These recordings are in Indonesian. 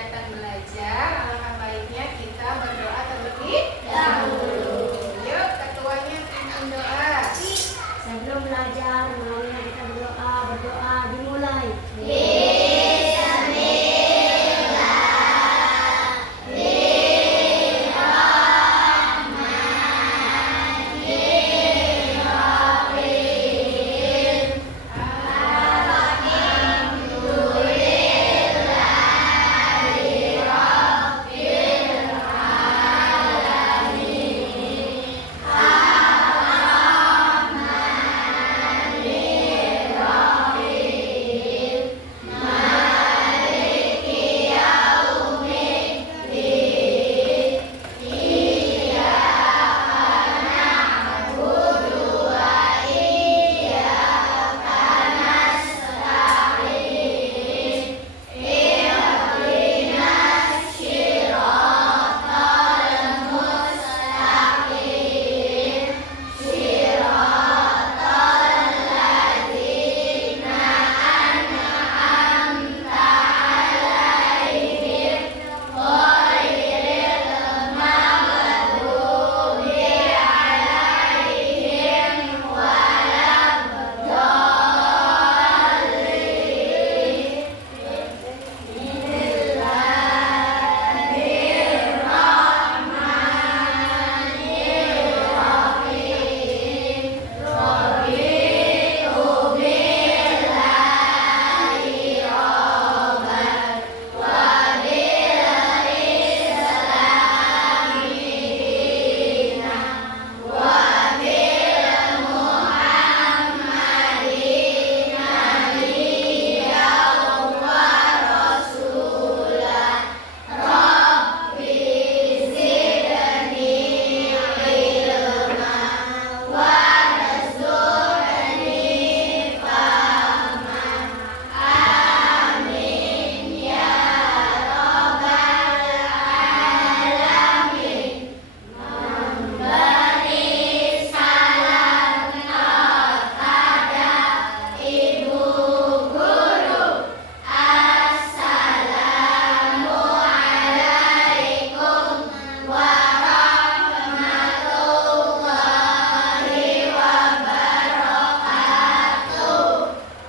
kegiatan belajar, alangkah baiknya kita berdoa terlebih dahulu. Yuk, ketuanya pimpin doa. Sebelum belajar, marilah kita berdoa dimulai.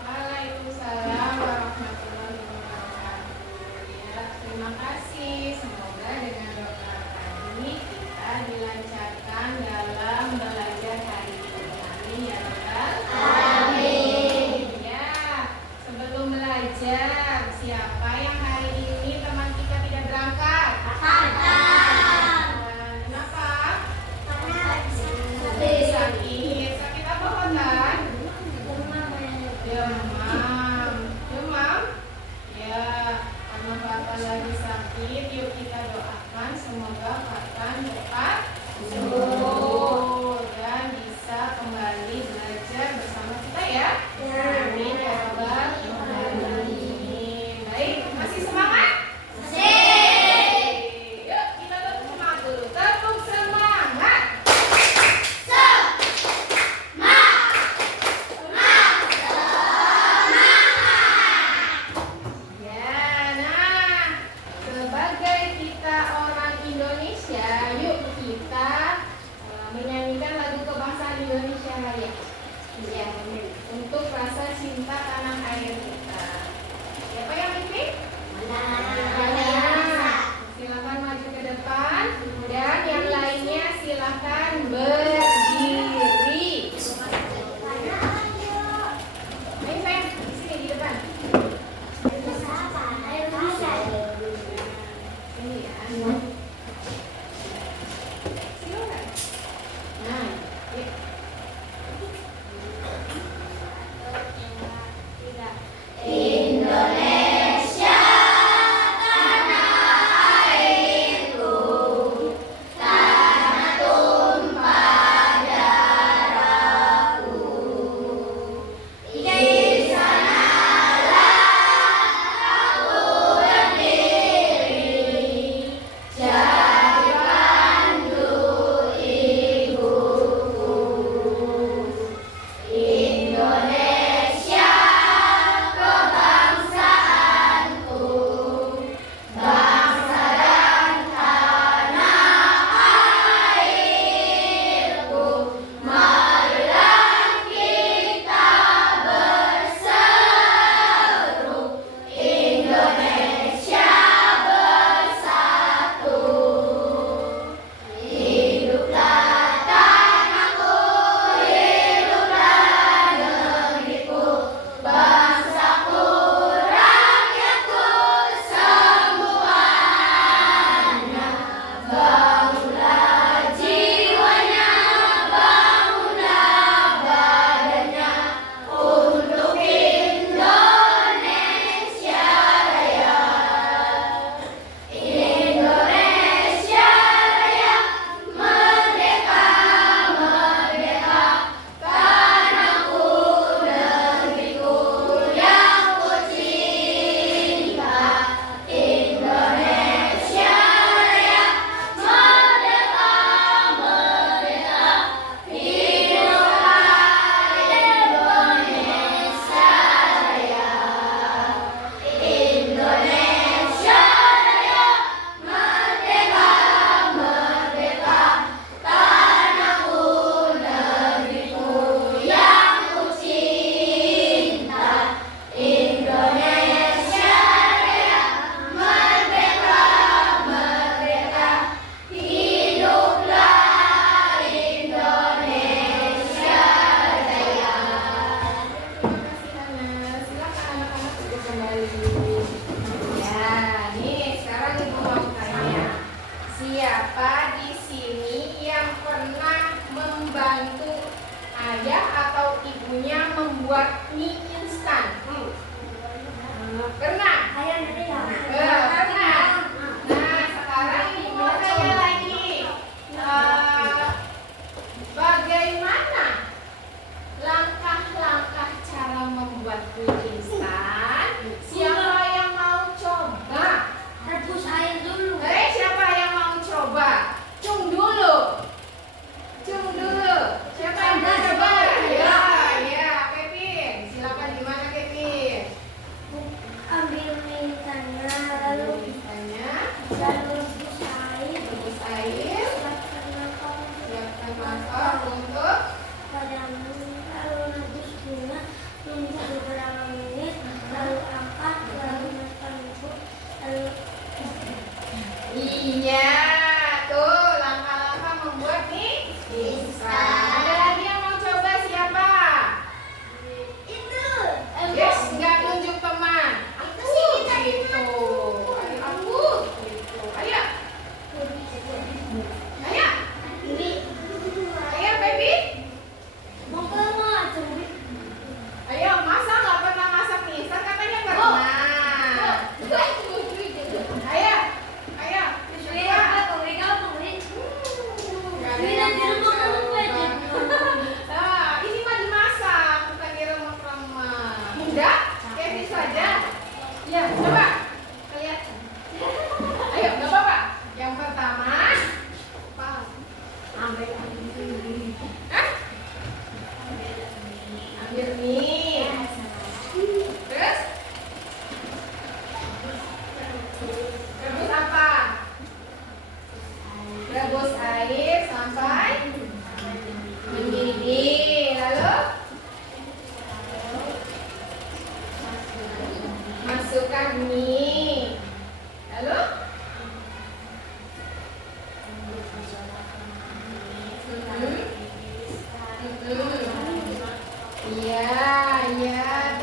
Waalaikumsalam warahmatullahi wabarakatuh. Ya, terima kasih. Semoga dengan doa tadi kita dilancarkan dalam belajar hari ini. Amin ya Rabbal alamin. Ya, sebelum belajar, siapa yang hari ini teman kita tidak berangkat? Kenapa? Sakit. Sakit apa, Hotan? Demam. Ya, karena Fatan lagi sakit, yuk kita doakan semoga Fatan cepat sembuh dan bisa kembali belajar bersama kita ya. Amin ya Rabbal alamin. Baik, masih semangat? Yuk kita tepuk semangat dulu. Tepuk semangat. Ya, nah, sebagai kita orang Indonesia, yuk kita menyanyikan lagu kebangsaan Indonesia Raya. Ya, untuk rasa cinta tanah air kita. Siapa yang mimpin? Silakan maju ke depan dan yang lainnya silakan berdiri. Ayo sayang, di sini di depan. Ini ya. Silakan. Nah, yuk. Indonesia Lalu rebus air. Rebus air. Siapkan mangkok. Siapkan mangkok untuk Padamu. Lalu rebus bunga. Tunggu beberapa menit. Lalu angkat. Lalu masukkan bubuk. Lalu iya, tuh langkah-langkah membuat mie instan. Ada lagi yang mau coba siapa? itu. Yes, nggak nunjuk teman. Aku gitu. Ayo aku gitu. Ayo, ayo, ayo baby. Mau ke mana? Ayo, masa nggak pernah masak mie instan? Katanya pernah. Ayo, ayo. Nggak ada yang mau coba. Nah, ini mah dimasak, bukan diremek-remek. Mudah? Kayak gitu aja. Ya, coba. Lihat. Ayo, nggak apa-apa. Yang pertama, hah? Ambil mie. Terus? Rebus apa? Rebus air sampai mendidih. Lalu masukkan mie. Lalu iya, iya.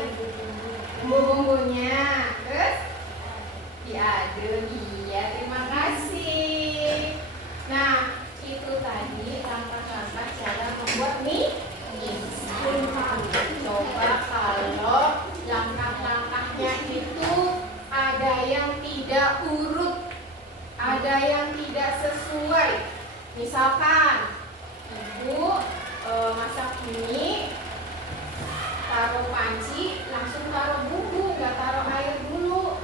Bumbu-bumbunya. Terus diaduk. Iya, terima kasih. Nah, itu tadi langkah-langkah cara membuat mie instan. Coba kalau langkah-langkahnya itu ada yang tidak urut, ada yang tidak sesuai. Misalkan ibu masak mie, taruh panci, langsung taruh bumbu, nggak taruh air dulu.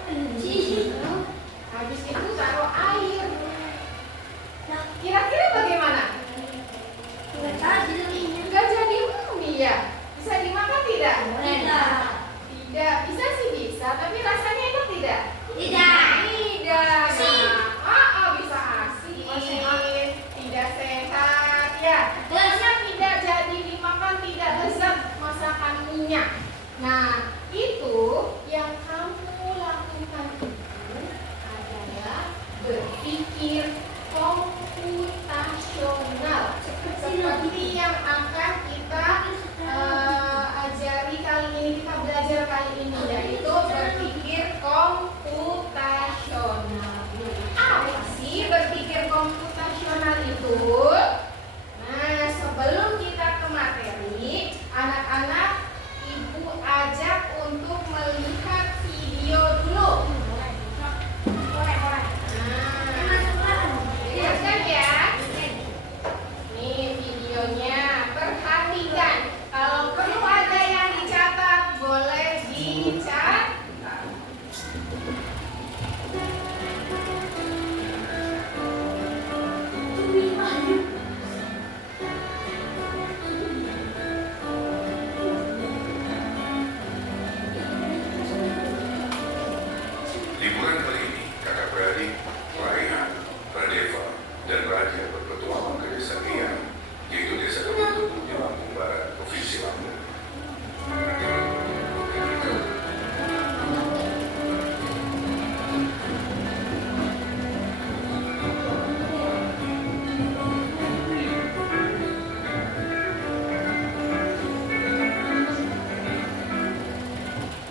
Habis itu taruh air. Nah, kira-kira bagaimana? Nggak jadi mie ya? Bisa dimakan tidak? Tidak. Bisa sih bisa, tapi rasanya enak tidak? Tidak. Nah, bisa asin, tidak sehat ya. Rasanya tidak jadi dimakan, tidak lezat masakan minyak. Nah, itu yang kamu lakukan itu adalah berpikir komputasional seperti yang akan kita ajari kali ini, kita belajar kali ini, yaitu berpikir komputasional. Apa sih berpikir komputasional itu? Nah, sebelum kita ke materi, anak-anak ibu ajak untuk melihat video dulu. Lihat kan ya? Nih videonya, perhatikan. Kalau perlu ada yang dicatat, boleh dicatat. Liburan kali ini, kakak beradik, Raihan, Radeva, dan Raja berpetualang ke desa Eyang, yaitu desa Kebutuhan di Lampung Barat, Provinsi Lampung.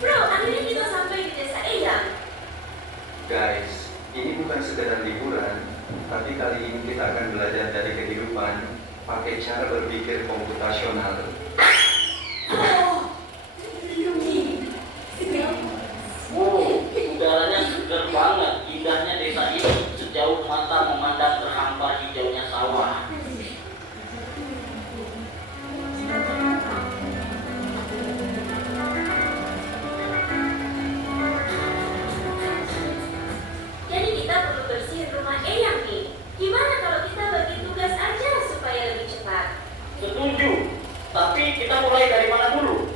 Bro, akhirnya kita sampai di desa Eyang. Guys, ini bukan sekedar liburan, tapi kali ini kita akan belajar dari kehidupan pakai cara berpikir komputasional. Udaranya segar banget, indahnya desa ini sejauh mata memandang terhampar hijaunya sawah. Jadi kita perlu bersihin rumah Eyang nih. Gimana kalau kita bagi tugas aja supaya lebih cepat? Setuju, tapi kita mulai dari mana dulu?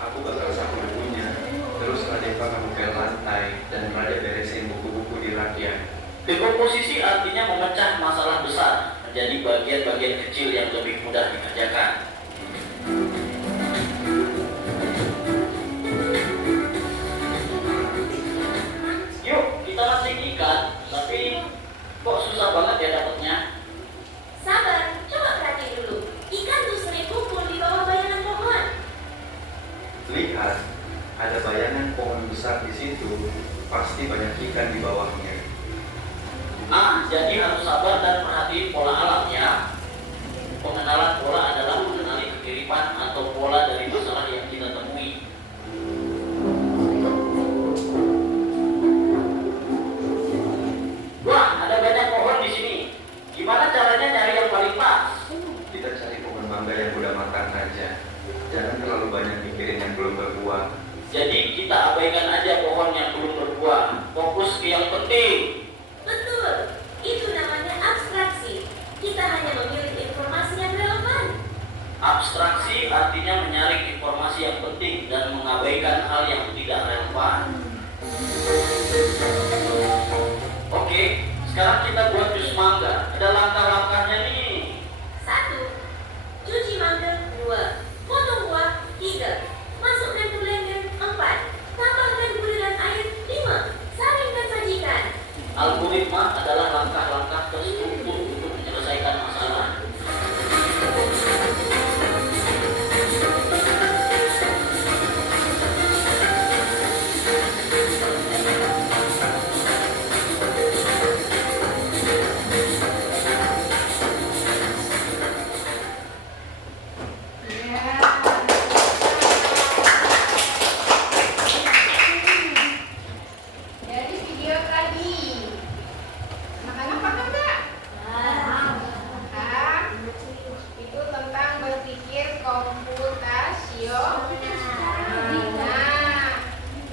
Aku bakal sapu bukunya, terus Radeva kamu ke lantai dan Raja beresin buku-buku di rak ya. Dekomposisi artinya memecah masalah besar menjadi bagian-bagian kecil yang lebih mudah dikerjakan. Yuk, kita mancing ikan, tapi kok susah banget ya dapatnya? Sabar, coba perhatiin dulu. Ikan tuh sering kumpul di bawah bayangan pohon. Lihat, ada bayangan pohon besar di situ, pasti banyak ikan di bawahnya. Jadi harus sabar dan perhatiin pola alam ya. Pengenalan pola adalah mengenali kekiripan atau pola dari masalah yang kita temui. Wah, ada banyak pohon di sini. Gimana caranya nyari yang paling pas? Kita cari pohon mangga yang udah matang aja. Jangan terlalu banyak mikirin yang belum berbuah. Jadi kita abaikan aja pohon yang belum berbuah. Fokus ke yang penting. Betul, itu namanya abstraksi. Kita hanya memilih informasi yang relevan. Abstraksi artinya menyaring informasi yang penting dan mengabaikan hal yang tidak relevan. Oke, sekarang kita buat jus mangga. Ada langkah-langkahnya nih. 1. Cuci mangga. 2. Potong buah. 3. Masukkan ke blender. 4. Tambahkan gula dan air. 5. Saringkan sajikan. Algoritma adalah langkah-langkah terstruktur untuk menyelesaikan masalah. Dari video tadi, makan apa enggak? Makan. Itu tentang berpikir komputasional. Nah,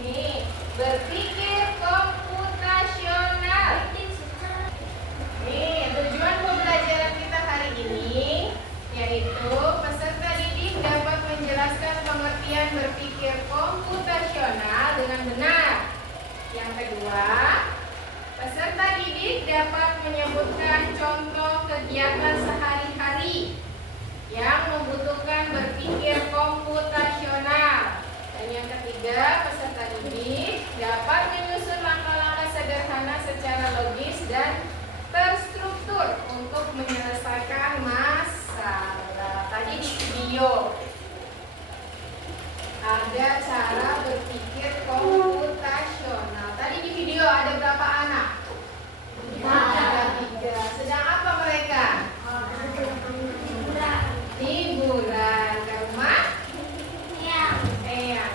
nih berpikir komputasional. Nih tujuan pembelajaran kita hari ini yaitu peserta didik dapat menjelaskan pengertian berpikir komputasional dengan benar. Yang kedua, peserta didik dapat menyebutkan contoh kegiatan sehari-hari yang membutuhkan berpikir komputasional. Dan yang ketiga, peserta didik dapat menyusun langkah-langkah sederhana secara logis dan terstruktur untuk menyelesaikan masalah. Tadi di video ada cara berpikir komputasional. Tadi di video ada berapa anak? Ada 3. Sedang apa mereka? Liburan ke rumah eyangnya.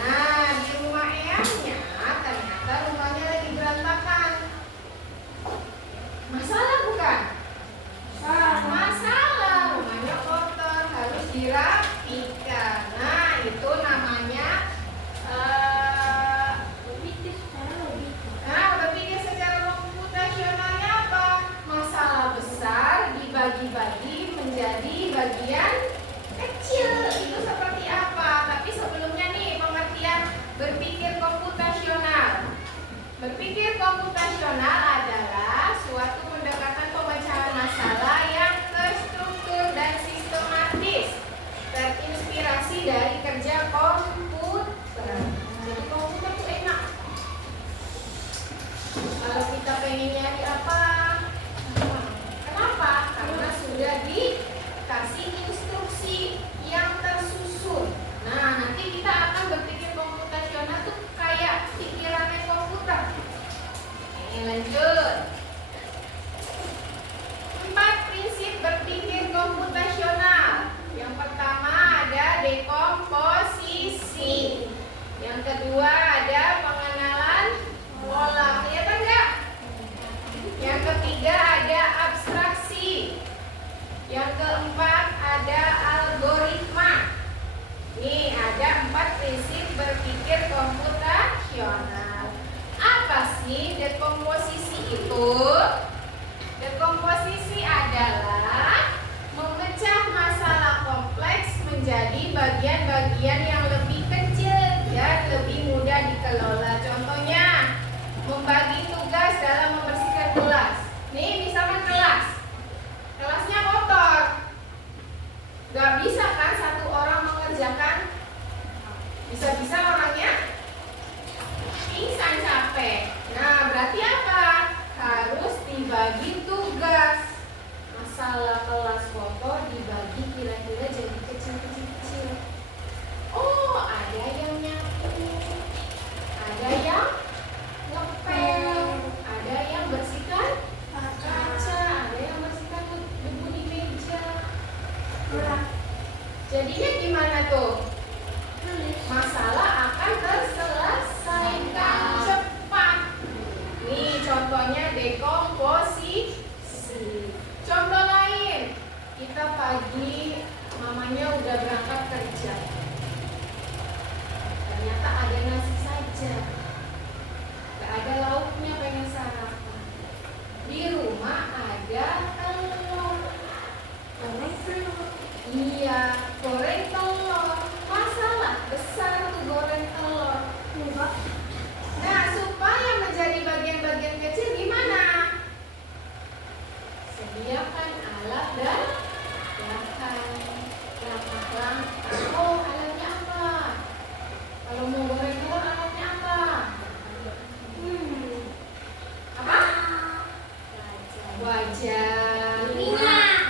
Nah, di rumah eyangnya ternyata rumahnya lagi berantakan. Masalah bukan? Masalah, rumahnya kotor, harus dirapikan. Nah, itu namanya berpikir secara komputasionalnya apa? Masalah besar dibagi-bagi menjadi bagian kecil. Itu seperti apa? Tapi sebelumnya nih pengertian berpikir komputasional. Berpikir komputasional adalah suatu pendekatan pemecahan masalah yang terstruktur dan sistematis, terinspirasi dari kerja komputer. Jadi komputer tuh enak. Kalau kita pengen nyari apa? Kenapa? Karena sudah dikasih instruksi yang tersusun. Nah, nanti kita akan berpikir komputasional tuh kayak pikirannya komputer. Lanjut. 4 prinsip berpikir komputasional. Yang pertama ada dekomposisi. Yang kedua ada pengenalan pola. Kelihatan nggak? Yang ketiga ada abstraksi. Yang keempat ada algoritma. Nih ada 4 prinsip berpikir komputasional. Apa sih dekomposisi itu? Dekomposisi adalah memecah masalah kompleks menjadi bagian-bagian yang lebih kecil dan lebih mudah dikelola. Contohnya, membagi tugas dalam membersihkan dekomposisi. Contoh lain, kita pagi mamanya udah berangkat kerja. Ternyata ada nasi saja, gak ada lauknya, pengen sarapan. Di rumah ada telur. Goreng telur. Iya, goreng telur. Masalah besar tuh goreng telur. Nah, supaya menjadi bagian-bagian kecil gimana? Sediakan alat dan langkah. Oh, alatnya apa? Kalau mau goreng telur alatnya apa? Apa? Wajan, minyak,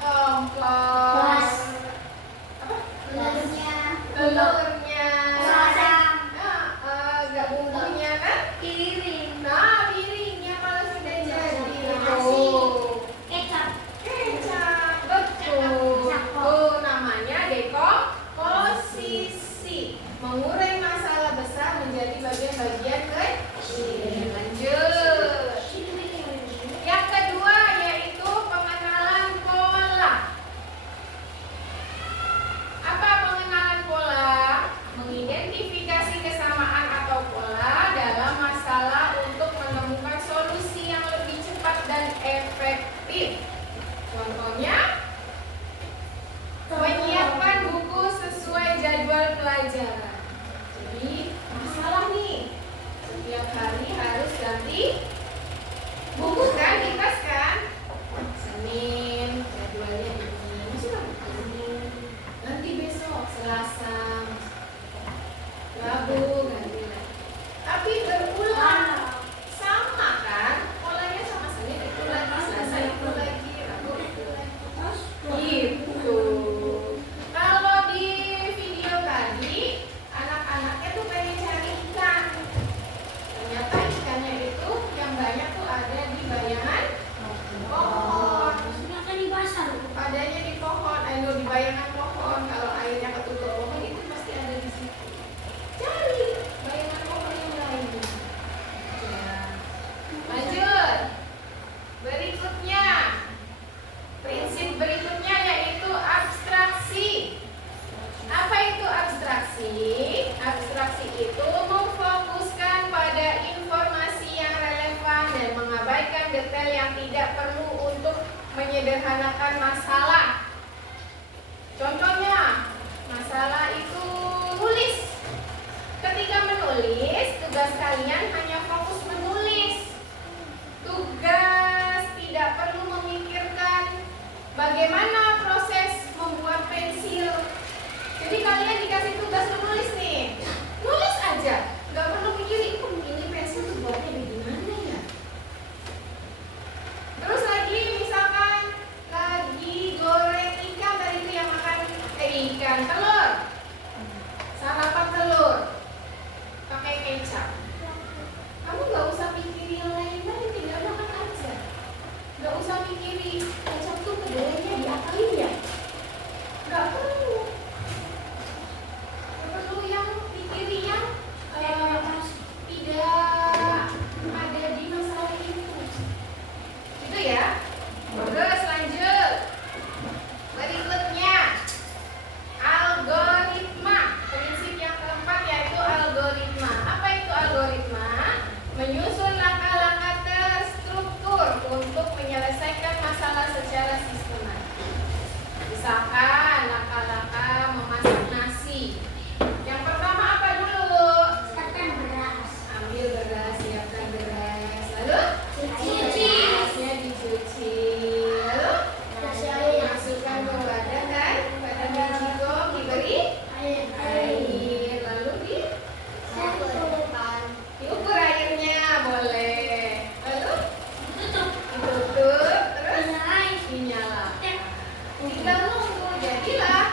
kompos, apa? Telurnya, nggak bumbunya kan? Nah, piringnya kalau sudah jadi. Kecap. Kecap, betul. Oh, namanya dekomposisi. Mengurai masalah besar menjadi bagian-bagian kecil. Lanjut. Yang kedua yaitu pengenalan pola. Apa pengenalan pola? Mengidentifikasi kesamaan atau pola dalam masalah untuk menemukan solusi yang lebih cepat dan efektif. Contohnya, menyiapkan buku sesuai jadwal pelajaran. Jadi, masalah nih, setiap hari harus ganti buku kan, di tas kan? Senin, jadwalnya ini. Masih nggak Senin, nanti besok Selasa, Rabu, ganti lagi. Tapi berulang, sama kan? Polanya sama Senin itu lagi, Selasa itu lagi, Rabu itu lagi. Gitu. Kalau di video tadi, anak-anaknya tuh pengen cari ikan. Ternyata ikannya itu yang banyak tuh ada di bayangan pohon. Adanya di pohon, di bayangan pohon. Kalau airnya ketutup pohon itu pasti ada di situ. Cari bayangan pohon yang lain. Ya. Lanjut. Berikutnya, prinsip berikutnya yaitu abstraksi. Apa itu abstraksi? Abstraksi itu memfokuskan pada informasi yang relevan dan mengabaikan detail yang tidak perlu untuk menyederhanakan masalah. Contohnya, masalah itu tulis. Ketika menulis, tugas kalian hanya fokus menulis. Tugas tidak perlu memikirkan bagaimana proses membuat pensil. Jadi kalian dikasih tugas menulis nih, nulis aja, nggak perlu mikirin ini pensil tuh buatnya gimana ya. Terus lagi misalkan lagi goreng ikan, tadi itu yang makan ikan telur, sarapan telur pakai kecap. Kamu nggak usah mikirin yang lain lagi, tinggal makan aja. Nggak usah mikirin kecap tuh kedelainya diapain ya, nggak perlu. Perlu yang pikirin yang tidak ada di masalah itu. Gitu ya. Terus lanjut. Berikutnya, algoritma. Prinsip yang keempat yaitu algoritma. Apa itu algoritma? Menyusun langkah-langkah terstruktur untuk menyelesaikan masalah secara sistematis. Misalkan langkah-langkah memasak nasi. Yang pertama apa dulu? Ambil beras, siapkan beras. Lalu berasnya dicuci. Lalu masukkan ke wadah kan? Wadah magicom diberi air. Lalu diukur airnya boleh. Lalu ditutup terus dinyalakan. Tinggal nunggu jadilah.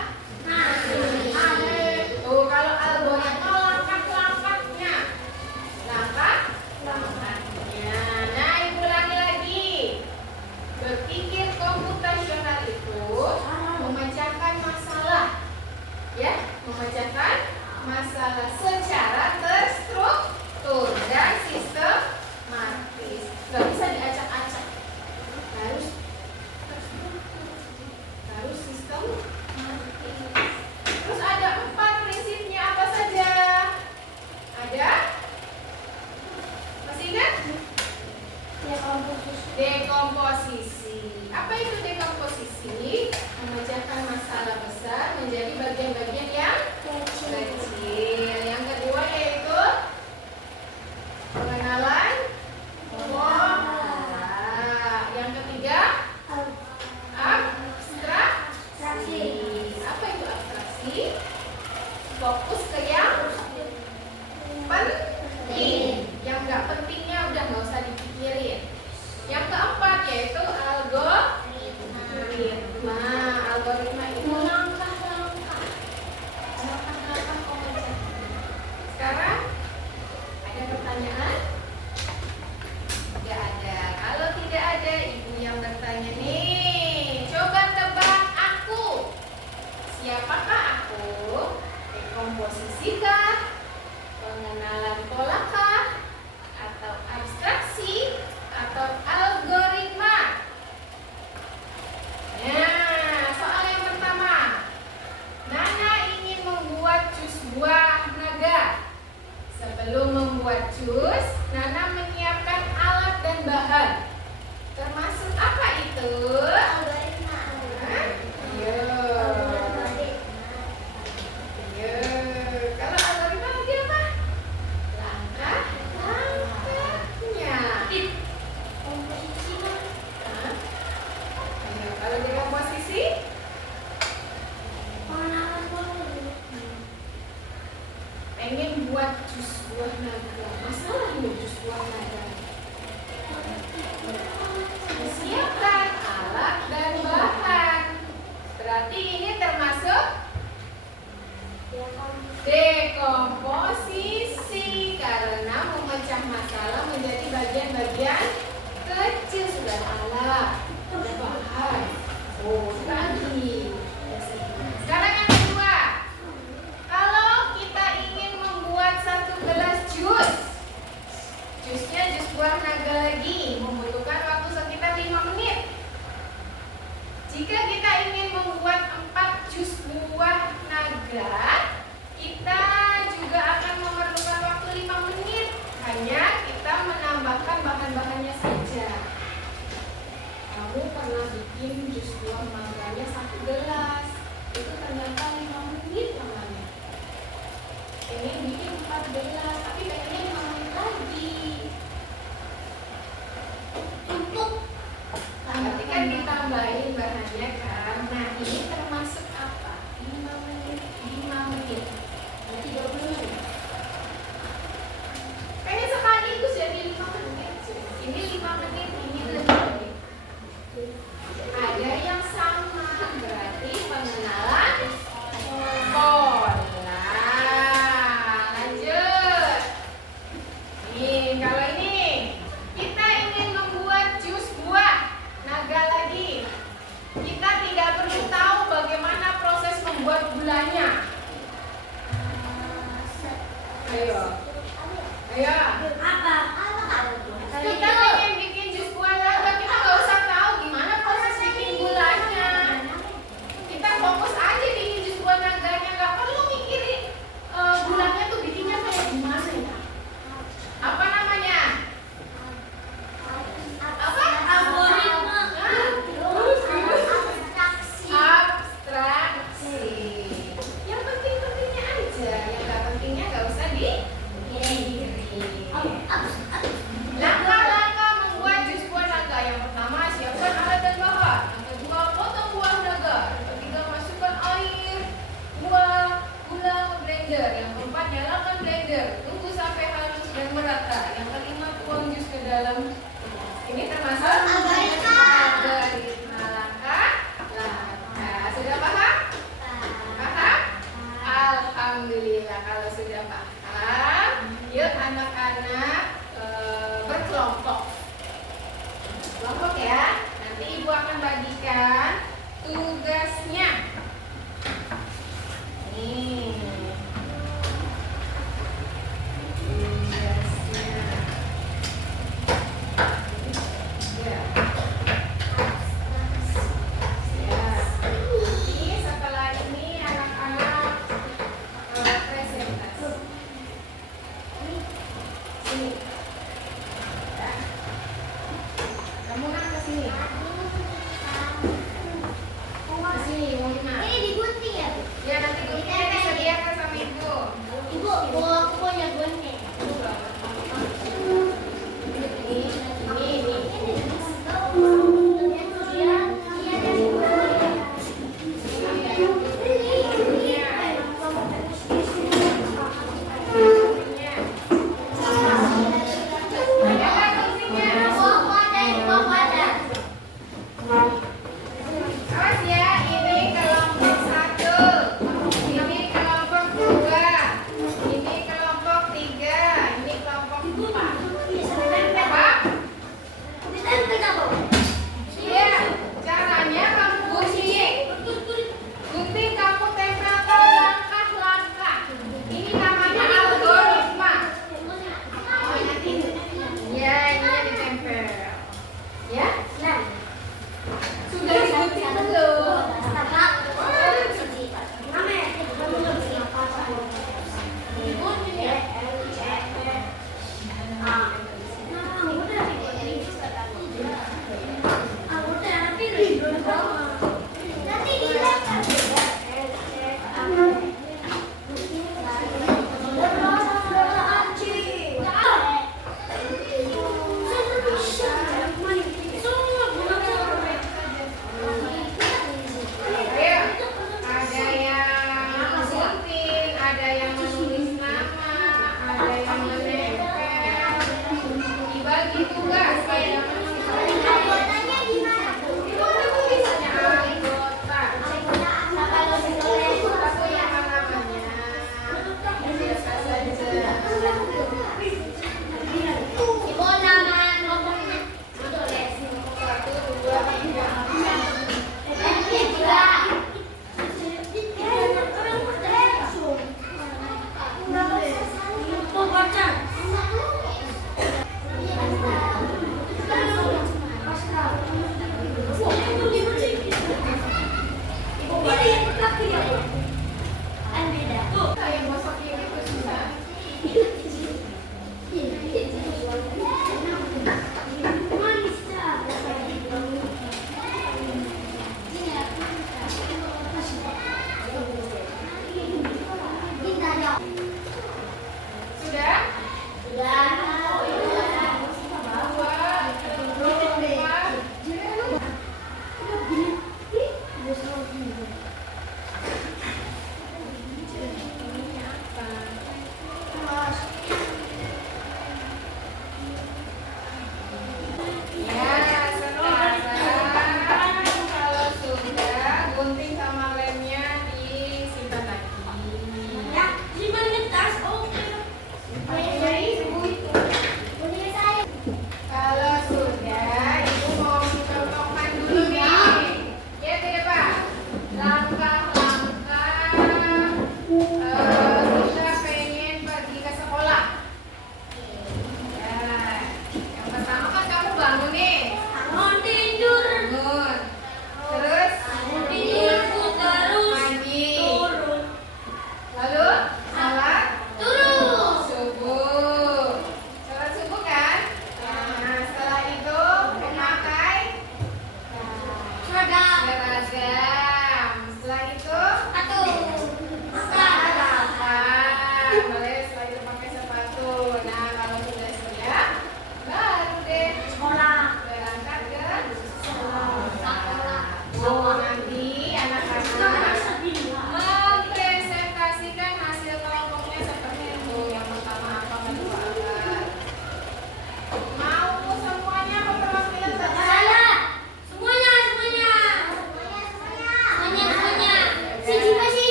Tuh kalau algoritma langkah-langkahnya. Nah, ibu ulangi Dekomposisi. Apa itu dekomposisi? Memecahkan masalah besar menjadi bagian-bagian yang kecil. Yang kedua yaitu pengenalan pola. Yang ketiga abstraksi. Apa itu abstraksi? Fokus ke yang penting. Yang nggak pentingnya udah nggak usah dipikirin. Yang keempat yaitu algoritma. Algoritma itu langkah-langkah pemecah. Sekarang ada pertanyaan? Tidak ada. Kalau tidak ada, ibu yang bertanya nih. Coba tebak aku. Siapakah aku? Dekomposisikah? Pengenalan polakah? Atau abstraksi? Atau algoritma? Nah, soal yang pertama. Nana ingin membuat jus buah naga. Sebelum membuat jus, Nana menyiapkan alat dan bahan. Termasuk apa itu? Iya. Iya. Kalau algoritma lagi apa? Langkah-langkahnya. Hah? Ayo, kalau dekomposisi? Pengen buat jus buah naga. Masalahnya jus buah naga. Siapkan alat dan bahan. Berarti ini termasuk dekomposisi karena memecah masalah menjadi bagian-bagian kecil. Sudah alat, sudah bahan. Oh, lagi. Sekarang yang kedua. Kalau kita ingin membuat 1 gelas jus, jusnya jus buah naga lagi, membutuhkan waktu sekitar 5 menit. Jika kita ingin membuat 4 jus buah naga, kita juga akan memerlukan waktu 5 menit. Hanya kita menambahkan bahan-bahannya saja. Kamu pernah bikin jus buah mangganya 1 gelas, itu ternyata 5 menit namanya. Pengen bikin 4 gelas, tapi pengennya 5 menit lagi. Berarti kan ditambahin bahannya kan. Nah, ini termasuk apa? 5 menit, 5 menit. Ya 30 menit. Pengen sekaligus jadi 5 menit. Ini 5 menit, ini 5 menit. Ada yang sama, berarti pengenalan pola. Lanjut. Nih, kalau ini kita ingin membuat jus buah naga lagi. Kita tidak perlu tahu bagaimana proses membuat gulanya. Ayo. Ayo. Kita pengen bikin jus buah naga, kita nggak usah tahu gimana proses bikin gulanya. Kita fokus aja bikin jus buah naganya, nggak perlu mikirin gulanya tuh bikinnya kayak gimana ya. Apa namanya? Apa? Algoritma. Abstraksi. Yang penting-pentingnya aja, yang nggak pentingnya nggak usah dipikirin. Langkah-langkah membuat jus buah naga. Yang pertama, siapkan alat dan bahan. Yang kedua, potong buah naga. Yang ketiga, masukkan air, buah, gula ke blender. Yang keempat, nyalakan blender. Tunggu sampai halus dan merata. Yang kelima, tuang jus ke dalam. Ini termasuk Algoritma. langkah. Sudah paham? Paham? Alhamdulillah kalau sudah paham. Yuk anak-anak berkelompok. Kelompok ya. Nanti ibu akan bagikan tugasnya. Nih. Tugasnya. Ya.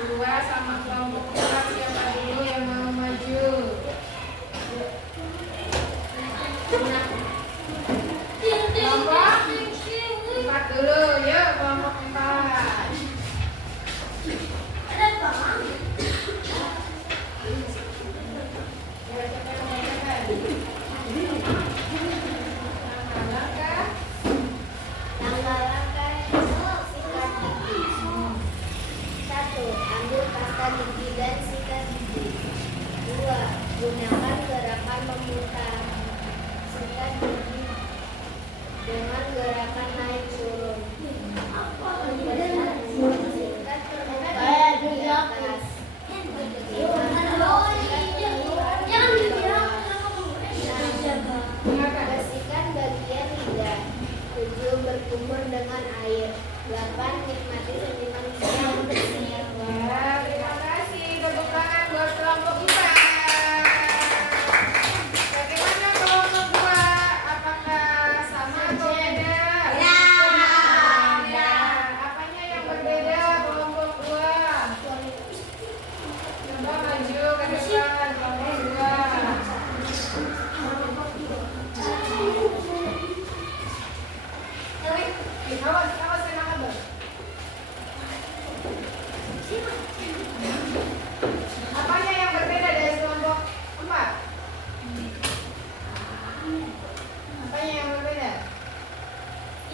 2 sama kelompok 4, siapa dulu yang mau maju? Kelompok 4 dulu, yuk kelompok 4. Ya, siapa yang mau makan? Langkah. Langkah-langkah sikat gigi. 1. Ambil pasta gigi dan sikat gigi. 2. Gunakan gerakan memutar sikat gigi dengan gerakan naik turun. 4. Sikat permukaan di atas. 6. Bersihkan bagian lidah. 7. Berkumur dengan air. 8. Nikmati senyuman yang bersih. Ya, terima kasih. Tepuk tangan buat kelompok 4. Bagaimana kelompok 2? Apakah sama atau beda? Ya. Apanya yang berbeda kelompok 2? Coba maju ke depan kelompok 2. Awas, awas kena kabel. Apanya yang berbeda dari kelompok 4? Apanya yang berbeda?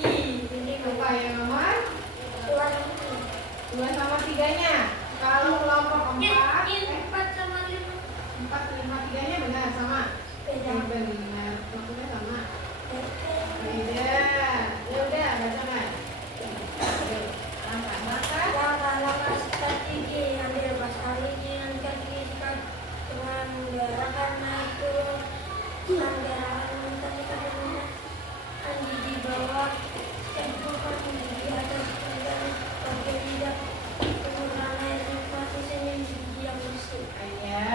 Ini apa yang nomor? 2 sama 3-nya. Kalau kelompok 4, 4, 5, 3-nya benar sama? Benar, maksudnya sama. Beda. Ya udah, bacakan. Langkah-langkah. Langkah-langkah sikat gigi. Ambil pasta gigi dan sikat gigi dengan gerakan naik turun. Dengan gerakan memutar sikat dengan gigi bawah. Cekukan gigi atas dan bagian lidah. Penggunaan air nikmati senyum gigi yang bersih. Ya,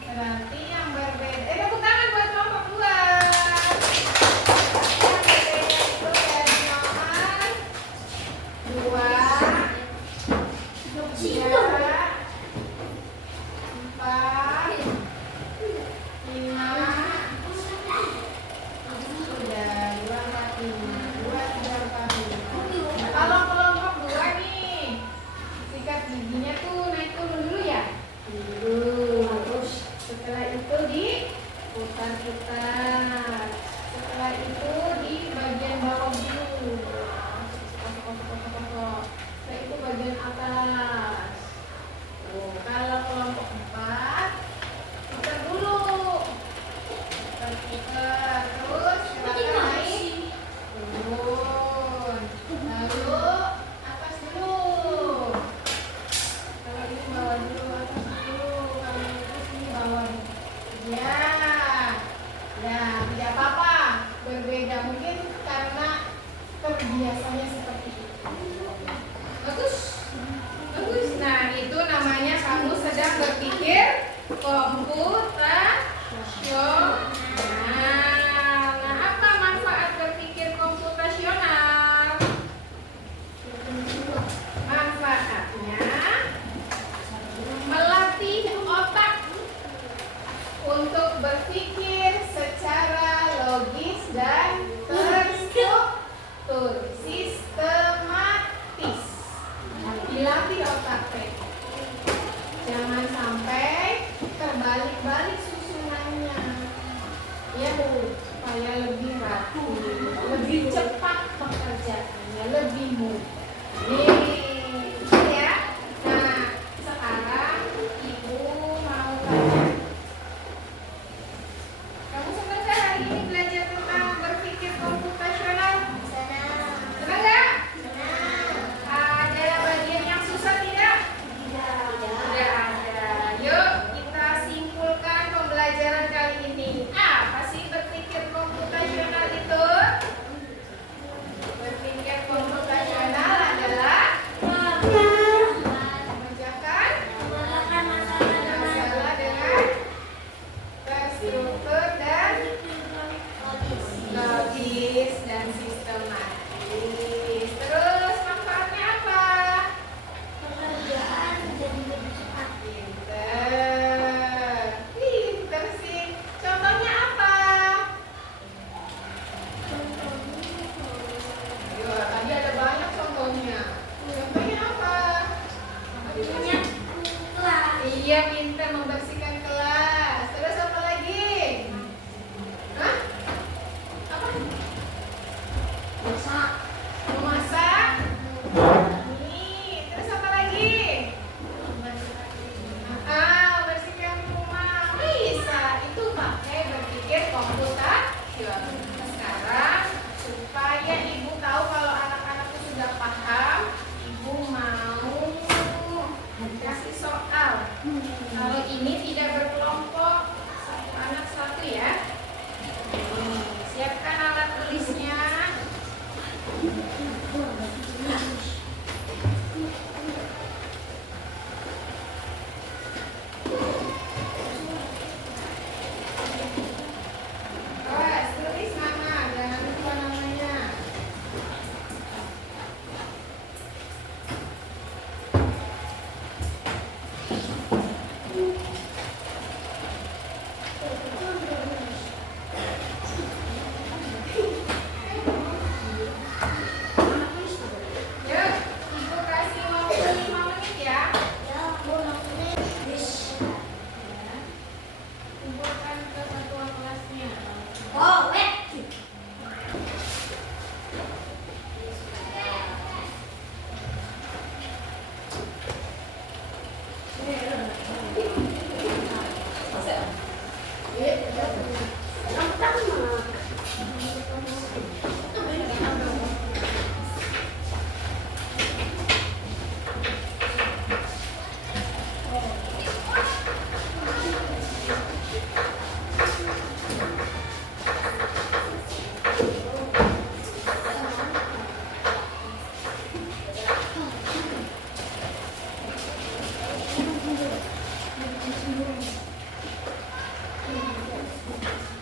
berarti yang berbeda. Tepuk tangan buat kelompok 2. Yang berbeda itu dari nomor 2, 3, 4, 5. Sudah 2, 4, 5. 2, 3, 4, 5. Kalau kelompok 2 nih, sikat giginya tuh naik turun dulu ya. Dulu. Terus setelah itu diputar-putar. Setelah itu di bagian bawah dulu. Setelah itu bagian atas. Kalau kelompok 4 putar dulu. Putar-putar. Terus gerakan naik turun. Lalu atas dulu. Kalau ini bawah dulu, atas dulu. Kalau itu sini bawah. Ya, ya tidak apa-apa. Berbeda mungkin karena Iya, pintar membersihkan kelas. Terus apa lagi? Hah? Apa? Masak. Memasak. Nih, terus apa lagi? Bersihkan rumah. Bisa. Itu pakai berpikir komputasional. Sekarang supaya ibu tahu kalau anak-anakku sudah paham, ibu mau kasih soal. Kalau ini tidak berkelompok, satu anak satu ya. Siapkan alat tulisnya. Awas, tulis nama, jangan lupa namanya. Yuk, ibu kasih waktu 5 menit ya. Ya, boleh. Kumpulkan kesatuan kelasnya. Oh,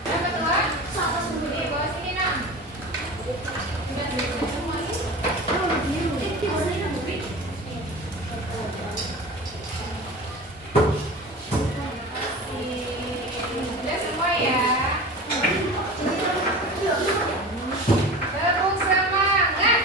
Yang kedua, ini bawa sini Nam. Sudah semua ini. Sudah semua ya. Tepuk semangat.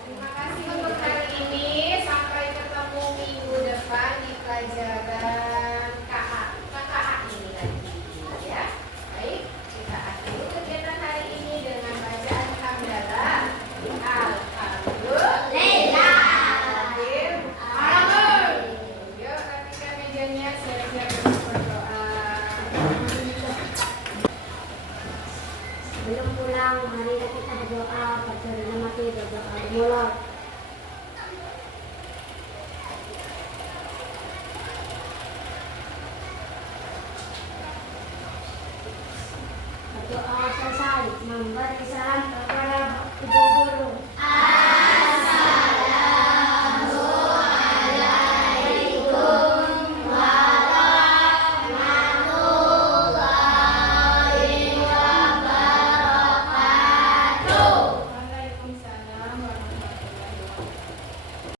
Terima kasih untuk hari ini. Sampai ketemu minggu depan di pelajaran KKA ini lagi ya. Baik, kita akhiri kegiatan hari ini dengan bacaan hamdalah. Alhamdulillah. Yuk, rapikan mejanya, siap-siap untuk berdoa. Sebelum pulang, mari kita berdoa, berdoa mati, berdoa mulai.